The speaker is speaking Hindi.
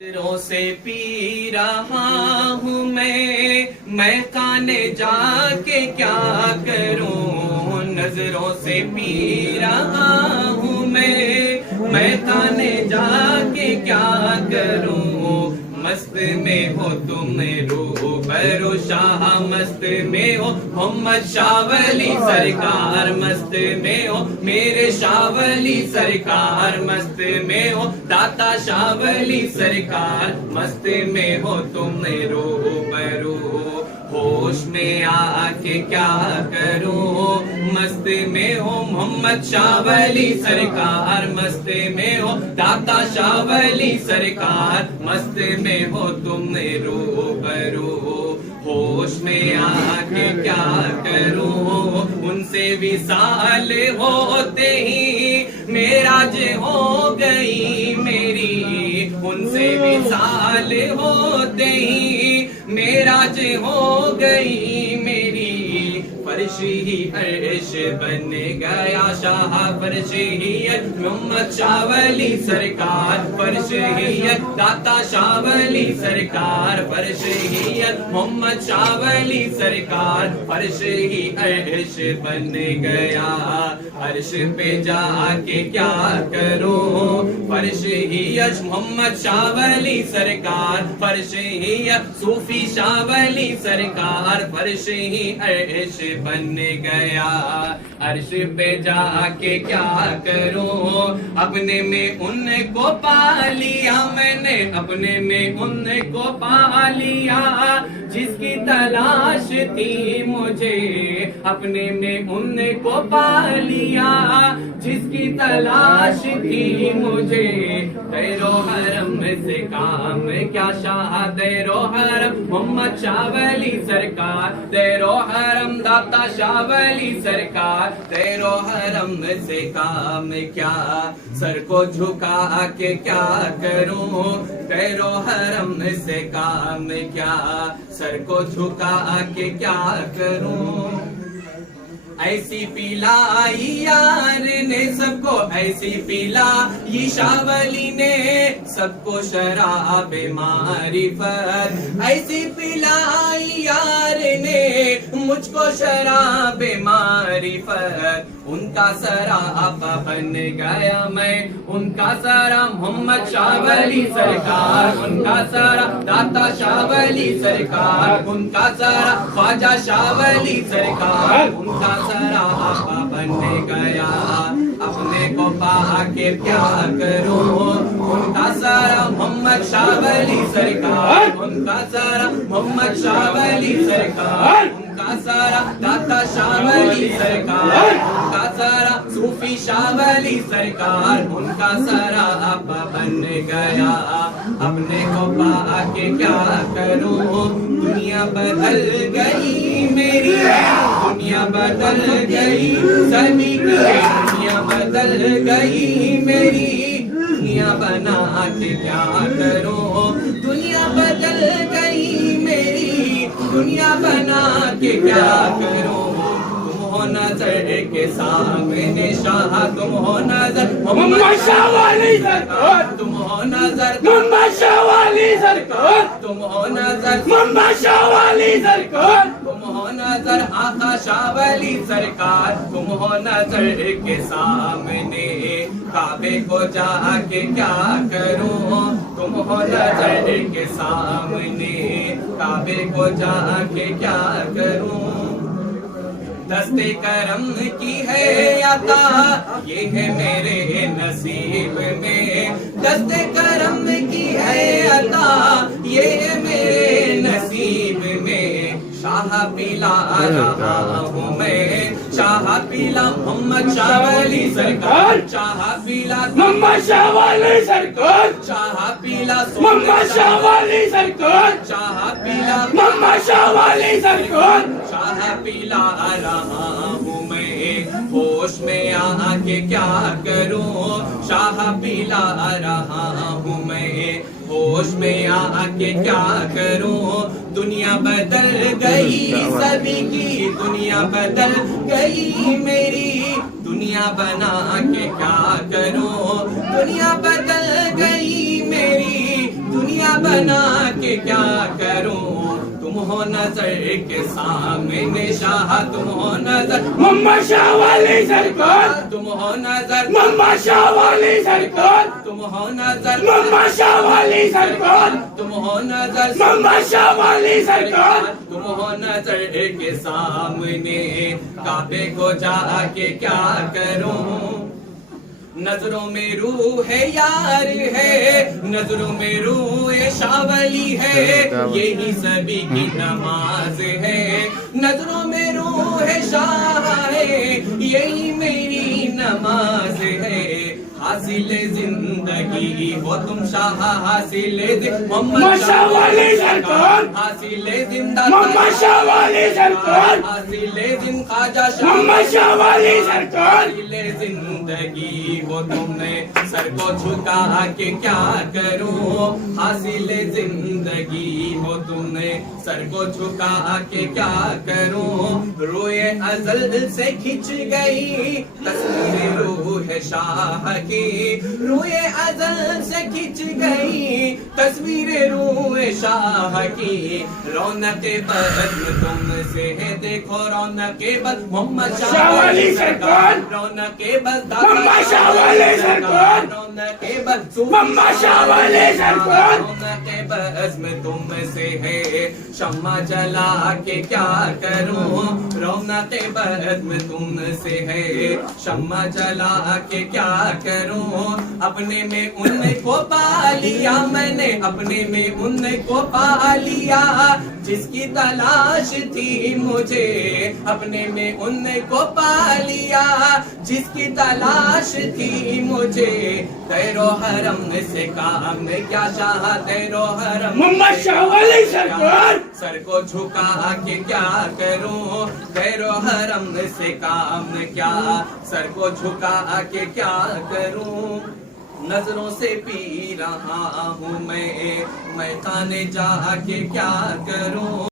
नजरों से पी रहा हूँ मैं खाने जाके क्या करूँ। नजरों से पी रहा हूँ मैं खाने जाके क्या करूँ। मस्त में हो तुम रूबरू शाह, मस्त में हो मोहम्मद शाह वली सरकार, मस्त में हो मेरे शाह वली सरकार, मस्त में हो दाता शाह वली सरकार, मस्त में हो तुम रूबरू। होश में आके क्या करूं, मस्त में हो मोहम्मद शाह वली सरकार, मस्त में हो दाता शाह वली सरकार, मस्त में हो तुम रूबरू। होश में आके क्या करूं, उनसे विसाल होते ही मेराज हो गई मेरी, उनसे विसाल होते ही मेराज हो गई मेरी। फर्श ही अर्श बन गया शाह, फर्श ही मोहम्मद शाह वली सरकार, फर्श ही दाता शाह वली सरकार, फर्श ही मोहम्मद शाह वली सरकार, फर्श ही अर्श बन गया। अर्श पे जाके क्या करूं, फर्श ही मोहम्मद शाह वली सरकार, फर्श ही सूफी शाह वली सरकार, फर्श ही अर्श बन गया। अर्श पे जाके क्या करूं, अपने में उनको पा लिया मैंने, अपने में उनको पा लिया जिसकी तलाश थी मुझे, अपने में उनको पा लिया जिसकी तलाश थी मुझे। तेरो हरम से काम क्या शाह, तेरो हरम मोहम्मद शाह वली सरकार, तेरो हरम दाता शाह वली सरकार, तेरो हरम से काम क्या, सर को झुका के क्या करूं, तेरो हरम से काम क्या, सर को झुका के क्या करूं। ऐसी पिलाई यार ने सबको, ऐसी पिलाई शाह वली ने सबको शराब मारिफत, ऐसी पिलाई यार ने मुझको शराब मारिफत। उनका सरापा बन गया मैं, उनका सरा मोहम्मद शाह वली सरकार, उनका सरा दाता शाह वली सरकार, उनका सरा ख्वाजा शाह वली सरकार, उनका सरापा बन गया। अपने को पाके क्या करूं, उनका सारा मोहम्मद शाह वली सरकार, उनका सारा मोहम्मद शाह वली सरकार, उनका सारा दाता शाह वली सरकार, उनका सारा सूफी शाह वली सरकार, उनका सारा आपा बन गया। अपने को पाके क्या करूं, दुनिया बदल गई मेरी, दुनिया बदल गई सभी की, दुनिया बदल गई मेरी, दुनिया बना के क्या करूं, दुनिया बदल गई मेरी, दुनिया बना के क्या करूं। तुम हो नजर के सामने शाह, तुम हो नजर मोहम्मद शाह वली सरकार, तुम हो नजर मोहम्मद शाह वली सरकार, तुम हो नजर मोहम्मद शाह वली सरकार, तुम हो नजर आका शाह वली सरकार, तुम हो नजर के सामने काबे को जाके क्या करूं, तुम हो नजर के सामने काबे को जाके क्या करूं। दस्ते करम की है अता ये है मेरे नसीब में, दस्ते करम की है अता ये है मेरे नसीब में। शाह पीला रहा हूँ मैं, शाह पीला मोहम्मद शाह वली सरकार, शाह पीला मोहम्मद शाह वली सरकार, शाह पीला मोहम्मद शाह वली सरकार, शाह पीला मोहम्मद शाह वली सरकार, शाह पीला रहा हूँ मैं, होश में आके क्या करूं, शाह पीला रहा हूँ मैं, होश में आके क्या करूं। दुनिया बदल गई सभी की, दुनिया बदल गई मेरी, दुनिया बना के क्या करूं, दुनिया बदल गई मेरी, दुनिया बना के क्या करूं, तुम हो नजर के सामने शाह, तुम हो नजर मोहम्मद शाह वाली सरकार, तुम हो नजर मोहम्मद शाह वाली सरकार, तुम हो नजर मोहम्मद शाह वाली सरकार, तुम हो नजर मोहम्मद शाह वाली सरकार, तुम हो नजर के सामने, काबे को जाके क्या करूं, नजरों में रूह है यार है, नजरों में रूह शावली है, यही सभी की नमाज है, नजरों में रूह शाह है, यही मेरी नमाज है, हासिल जिंदगी हो तुम शाह, हासिल मोहम्मद शाह वाली सरकार, हासिल जिंदा मोहम्मद शाह वाली सरकार, हासिल जिन ख्वाजा मोहम्मद शाह वाली सरकार, हासिल जिंदगी हो तुमने, सर को झुका के क्या करूं, हासिल जिंदगी हो तुमने, सर को झुका के क्या करूं, रोए अजल से खिंच गई तस्वीर रूह शाह की, रोए अजल से खिंच गई तस्वीर रूह शाह की, रौनक बद्न तुमसे है देखो, रौनक बद्न मोहम्मद शाह वाली सरकार, रौनक बद्न मोहम्मद शाह वाली सरकार, रौनक बद्न मोहम्मद शाह वाली सरकार, रौनक बज़्म तुमसे है, शम्मा जला के क्या करूं, रौनक बज़्म तुमसे है, शम्मा जला के क्या करूं, अपने में उनको पा लिया मैंने, अपने में उनको पा लिया, जिसकी तलाश थी मुझे, अपने में उनको पा लिया, जिसकी तलाश थी मुझे, तेरो हरम से काम क्या शाह, तेरो हरम मोहम्मद शाह वाली सरकार, सर को झुका के क्या करूं, तेरो हरम से काम क्या, सर को झुका के क्या करूं, नजरों से पी रहा हूं मैं खाने जा के क्या करूं।